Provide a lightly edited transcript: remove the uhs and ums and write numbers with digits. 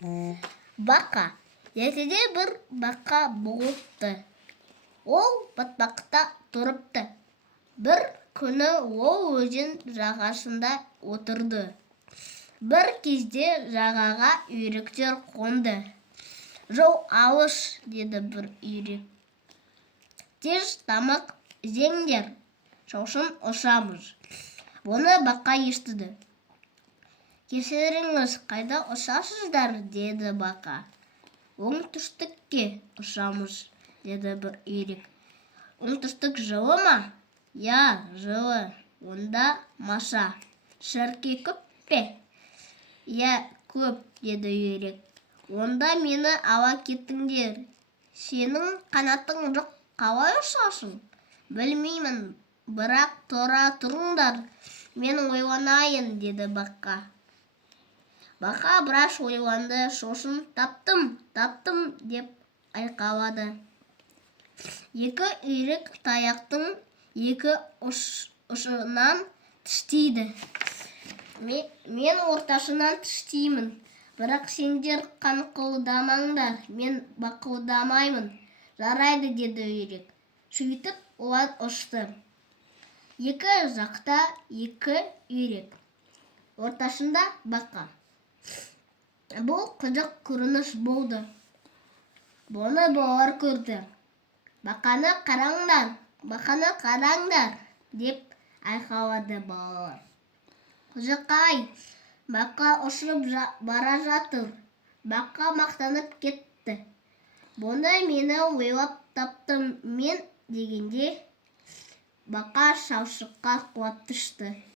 Бақа. Ертеде бір бақа болыпты. Ол батпақта тұрыпты. Бір күні ол өзен жағасында отырды. Бір кезде жағаға үйректер қонды. «Жол алыс», деді бір үйрек. «Тез тамақ жеңдер, сосын ұшамыз». Бұны бақа естіді. «Кешіріңіз, қайда ұшасыздар?» деді бақа. «Оңтүстікке ұшамыз», деді бір үйрек. «Оңтүстік жылы ма?» «Я, жылы. Онда маша. Шірке көп пе?» «Я, көп», деді үйрек. «Онда мені ала кетіңдер. Сенің қанатың жоқ, қалай ұшасың?» «Білмеймін, бірақ тұра тұрыңдар, мен ойланайын», деді бақа. Бақа біраз ойланды, сосын таптым деп айқайлады. Екі үйрек таяқтың екі ұшынан тістейді. Мен ортасынан тістеймін, бірақ сендер қаңқылдамаңдар, мен бақылдамаймын. «Жарайды», деді үйрек. Сөйтіп олар ұшты. Екі жақта екі үйрек, ортасында бақа. Бұл қызық көрініс болды. Бұны балалар көрді. «Бақаны қараңдар», деп айқайлады балалар. «Қызық-ай, бақа ұшып бара жатыр». Бақа мақтанып кетті. «Бұны мені ойлап таптым мен», дегенде бақа шалшыққа құлап түсті.